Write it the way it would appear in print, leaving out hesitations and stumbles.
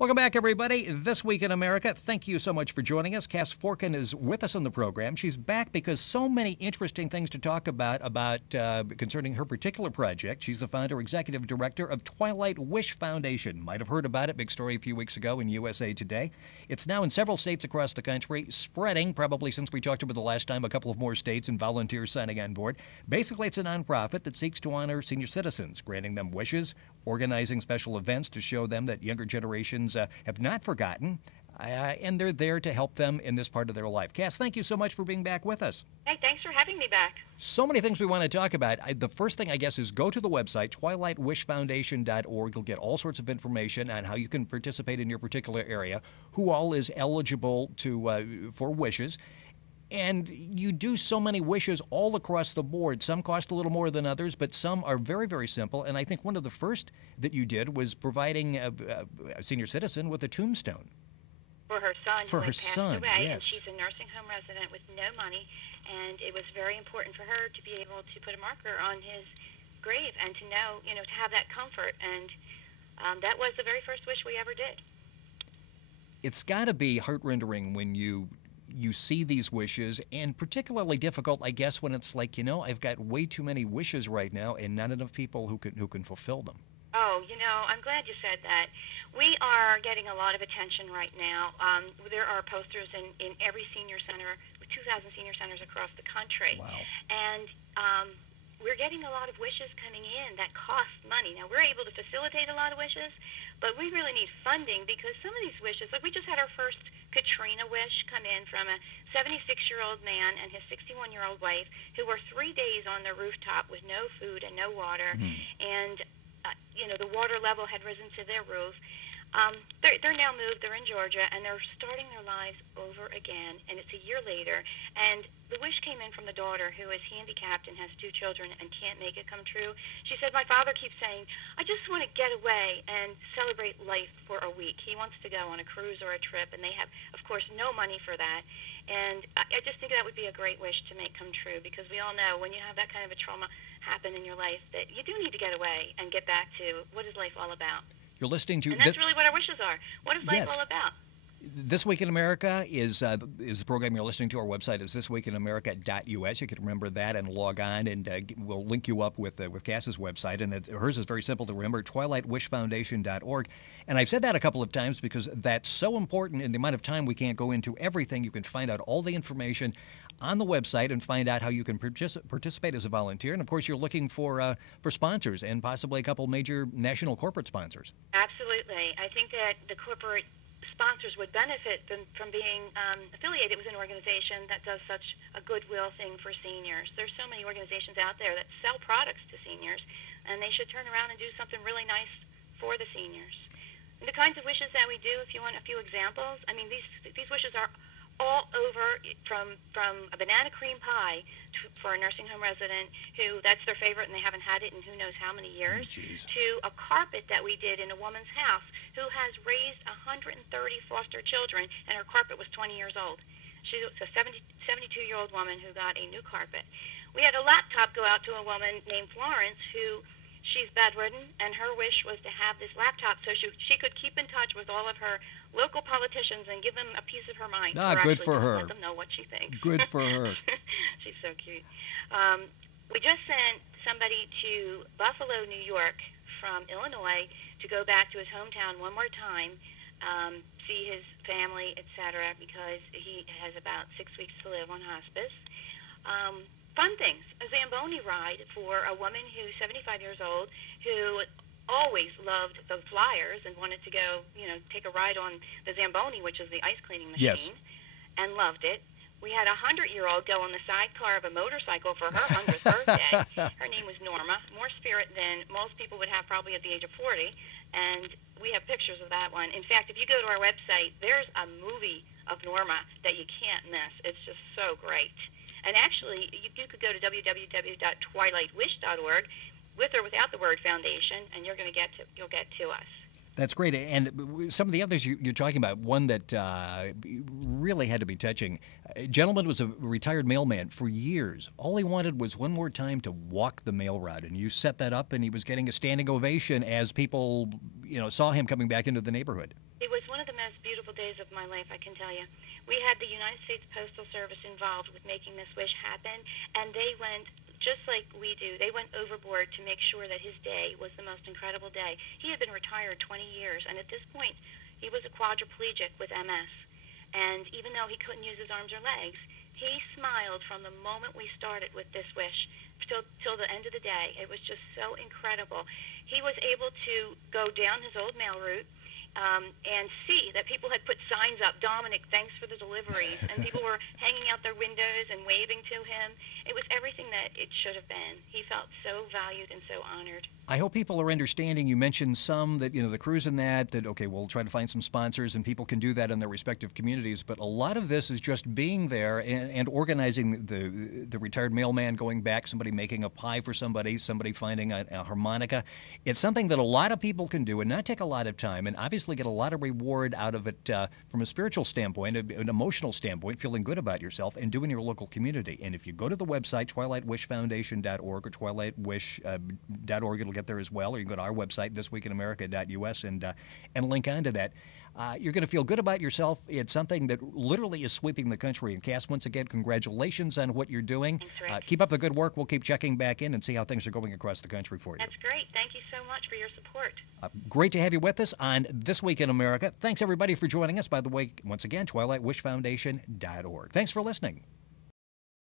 Welcome back, everybody. This Week in America, thank you so much for joining us. Cass Forkin is with us on the program. She's back because so many interesting things to talk about concerning her particular project. She's the founder, executive director of Twilight Wish Foundation. Might have heard about it. Big story a few weeks ago in USA Today. It's now in several states across the country, spreading, probably since we talked about the last time, a couple of more states and volunteers signing on board. Basically, it's a nonprofit that seeks to honor senior citizens, granting them wishes, organizing special events to show them that younger generations have not forgotten, and they're there to help them in this part of their life. Cass, thank you so much for being back with us. Hey, thanks for having me back. So many things we want to talk about. The first thing, I guess, is go to the website, twilightwishfoundation.org. You'll get all sorts of information on how you can participate in your particular area, who all is eligible for wishes. And you do so many wishes all across the board. Some cost a little more than others, but some are very, very simple. And I think one of the first that you did was providing a senior citizen with a tombstone. For her son, For who her had passed son, away, yes. and she's a nursing home resident with no money, and it was very important for her to be able to put a marker on his grave and to know, to have that comfort. And that was the very first wish we ever did. It's got to be heart-rending when you see these wishes, and particularly difficult, I guess, when it's like, I've got way too many wishes right now and not enough people who can fulfill them. Oh, I'm glad you said that. We are getting a lot of attention right now. There are posters in every senior center, with 2,000 senior centers across the country. Wow. And we're getting a lot of wishes coming in that cost money. Now, we're able to facilitate a lot of wishes, but we really need funding because some of these wishes, like we just had our first Katrina wish come in from a 76-year-old man and his 61-year-old wife who were 3 days on the rooftop with no food and no water, and the water level had risen to their roof. They're now moved. They're in Georgia, and they're starting their lives over again, and it's a year later. And the wish came in from the daughter who is handicapped and has 2 children and can't make it come true. She said, my father keeps saying, I just want to get away and celebrate life for a week. He wants to go on a cruise or a trip, and they have, of course, no money for that. And I just think that would be a great wish to make come true, because we all know when you have that kind of a trauma happen in your life that you do need to get away and get back to what is life all about. You're listening to... And that's really what our wishes are. What is life all about? This Week in America is the program you're listening to. Our website is thisweekinamerica.us. You can remember that and log on, and we'll link you up with Cass's website. And hers is very simple to remember, twilightwishfoundation.org. And I've said that a couple of times because that's so important in the amount of time we can't go into everything. You can find out all the information on the website and find out how you can participate as a volunteer. And, of course, you're looking for sponsors and possibly a couple major national corporate sponsors. Absolutely. I think that the corporate sponsors would benefit from being affiliated with an organization that does such a goodwill thing for seniors. There's so many organizations out there that sell products to seniors, and they should turn around and do something really nice for the seniors. And the kinds of wishes that we do, if you want a few examples, I mean, these wishes are all over, from a banana cream pie for a nursing home resident who that's their favorite and they haven't had it in who knows how many years, to a carpet that we did in a woman's house who has raised 130 foster children, and her carpet was 20 years old. She was a 72-year-old woman who got a new carpet. We had a laptop go out to a woman named Florence who she's bedridden, and her wish was to have this laptop so she could keep in touch with all of her local politicians and give them a piece of her mind. Good for her. Let them know what she thinks. Good for her. She's so cute. We just sent somebody to Buffalo, New York from Illinois to go back to his hometown one more time, see his family, etc., because he has about 6 weeks to live on hospice. Fun things, a Zamboni ride for a woman who's 75 years old who always loved the Flyers and wanted to go, take a ride on the Zamboni, which is the ice cleaning machine, and loved it. We had a 100-year-old go on the sidecar of a motorcycle for her 100th birthday. Her name was Norma, more spirit than most people would have probably at the age of 40, and we have pictures of that one. In fact, if you go to our website, there's a movie of Norma that you can't miss. It's just so great. And actually, you could go to www.twilightwish.org with or without the word foundation, and you'll get to us. That's great. And some of the others you're talking about, one that really had to be touching. A gentleman was a retired mailman for years. All he wanted was one more time to walk the mail route, and you set that up, and he was getting a standing ovation as people, saw him coming back into the neighborhood. It was one of the most beautiful days of my life, I can tell you. We had the United States Postal Service involved with making this wish happen, and they went, just like we do, they went overboard to make sure that his day was the most incredible day. He had been retired 20 years, and at this point, he was a quadriplegic with MS. And even though he couldn't use his arms or legs, he smiled from the moment we started with this wish till the end of the day. It was just so incredible. He was able to go down his old mail route and see that people had put signs up, Dominic, thanks for the deliveries, and people were hanging out their windows and waving to him. It was everything that it should have been. He felt so valued and so honored. I hope people are understanding. You mentioned some that, the cruise and that, okay, we'll try to find some sponsors, and people can do that in their respective communities, but a lot of this is just being there and organizing the retired mailman going back, somebody making a pie for somebody finding a harmonica. It's something that a lot of people can do and not take a lot of time, and obviously get a lot of reward out of it from a spiritual standpoint, an emotional standpoint, feeling good about yourself and doing your local community. And if you go to the website, twilightwishfoundation.org or twilightwish.org, it'll get there as well, or you can go to our website, thisweekinamerica.us, and link onto that. You're going to feel good about yourself. It's something that literally is sweeping the country. And Cass, once again, congratulations on what you're doing. Thanks, Rick. Keep up the good work. We'll keep checking back in and see how things are going across the country for you. That's great. Thank you so much for your support. Great to have you with us on This Week in America. Thanks, everybody, for joining us. By the way, once again, twilightwishfoundation.org. Thanks for listening.